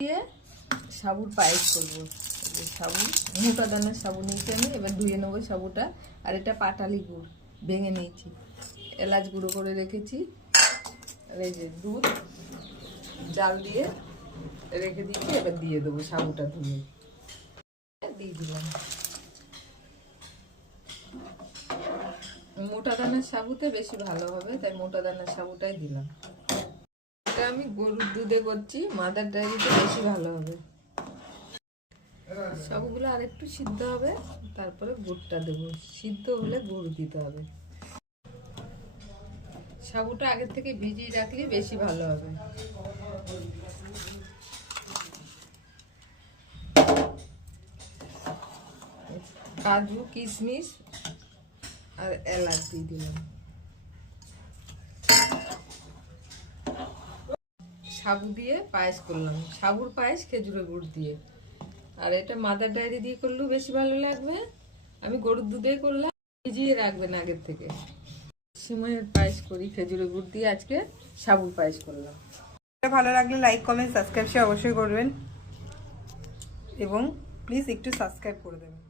দিয়ে সাবুর পায়েস করবো। সাবু মোটা দানার সাবু নিয়েছি আমি, এবার ধুয়ে নেবো সাবুটা। আর এটা পাটালি গুড় ভেঙে নিয়েছি, এলাচ গুঁড়ো করে রেখেছি। আর এই যে দুধ জাল দিয়ে রেখে দিয়েছি, এবার দিয়ে দেবো সাবুটা ধুয়ে দিয়ে দিলাম। মোটা দানার সাবুতে বেশি ভালো হবে, তাই মোটা দানার সাবুটাই দিলাম। এটা আমি গরুর দুধে করছি, মাদার ডায়েরিতে বেশি ভালো হবে। সাবুগুলো আর একটু সিদ্ধ হবে, তারপরে গুড়টা দেবো। সিদ্ধ হলে গুড় দিতে হবে। সাবুটা আগের থেকে ভিজিয়ে রাখলে বেশি ভালো হবে। কাজু কিশমিশ আর এলাচ দিয়ে দিলাম। সাবু দিয়ে পায়েস করলাম, সাবুর পায়েস খেজুরের গুড় দিয়ে। আর এটা মাদার ডায়েরি দিয়ে করলেও বেশি ভালো লাগবে। আমি গরুর দুধে করলাম, ভিজিয়ে রাখবেন আগের থেকে। সিমইয়ের পায়েস করি খেজুরের গুড় দিয়ে, আজকে সাবুর পায়েস করলাম। ভালো লাগলে লাইক কমেন্ট সাবস্ক্রাইব অবশ্যই করবেন এবং প্লিজ একটু সাবস্ক্রাইব করে দেবেন।